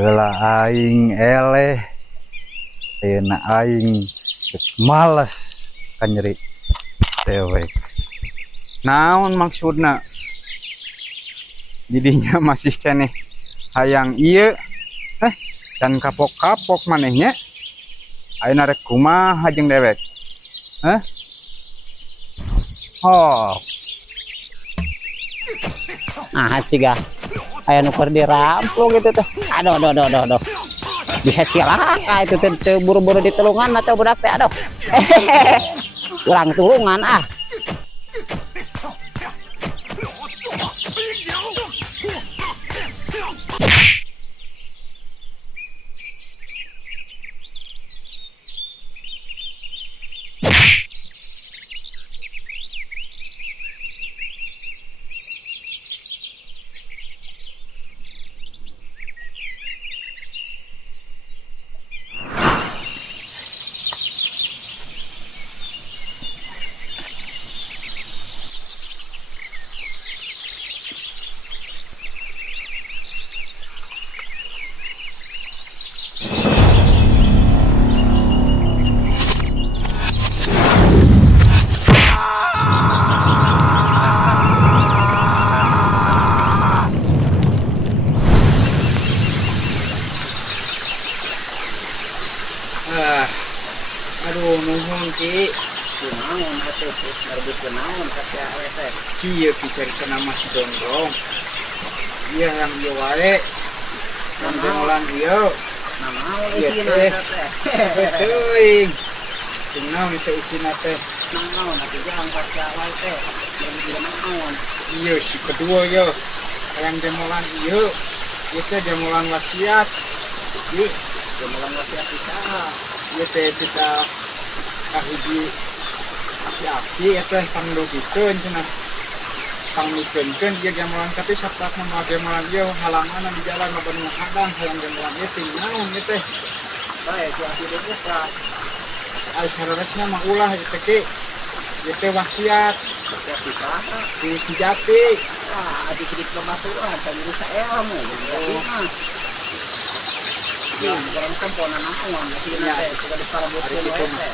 Heula aing eleh tena aing males kan nyeri dewek. Naon maksudna? Jadinya masih keneh hayang ieu dan kapok-kapok manehnya. Ayeuna rek kumaha jeung dewek? Oh, Ciga aya nu keur dirampung gitu tuh. Aduh. Bisa cilaka itu teh buru-buru ditulungan atau budak teh aduh. Kurang tulungan ah. aduh nuhun Ki. Kunaon atuh ngarbut kunaon ka awe teh. Kieu picarikeun masih dongdong. Iya yang ieu wae. Nanggolan ieu. Nanaon Ieu isina teh. teh. Teuing. Kunaon teh isina teh? Nanaon atuh jang ka awe teh. Nanaon. Ieu si kedua ieu. Hayang demolan ieu. Ieu teh demolan wasiat. Ieu Demolan wasiat saha? ieu teh kita kahiji aki-aki eta pangdugikeun cenah. Pangmikeunkeun ieu demolan tapi saprakna moal demolan ieu halangan di jalan mah bener hadang hayang demolan ieu teh naon ieu teh? Bae si aki demoka. Ai sareresna mah ulah ieu teh Ki. Ieu teh wasiat Wasiat saha? di Kijati. Adik-adik kematuran kan bisa ilmu. Ya, orang kamponan naon asina teh sudah diparabotkeun wae teh.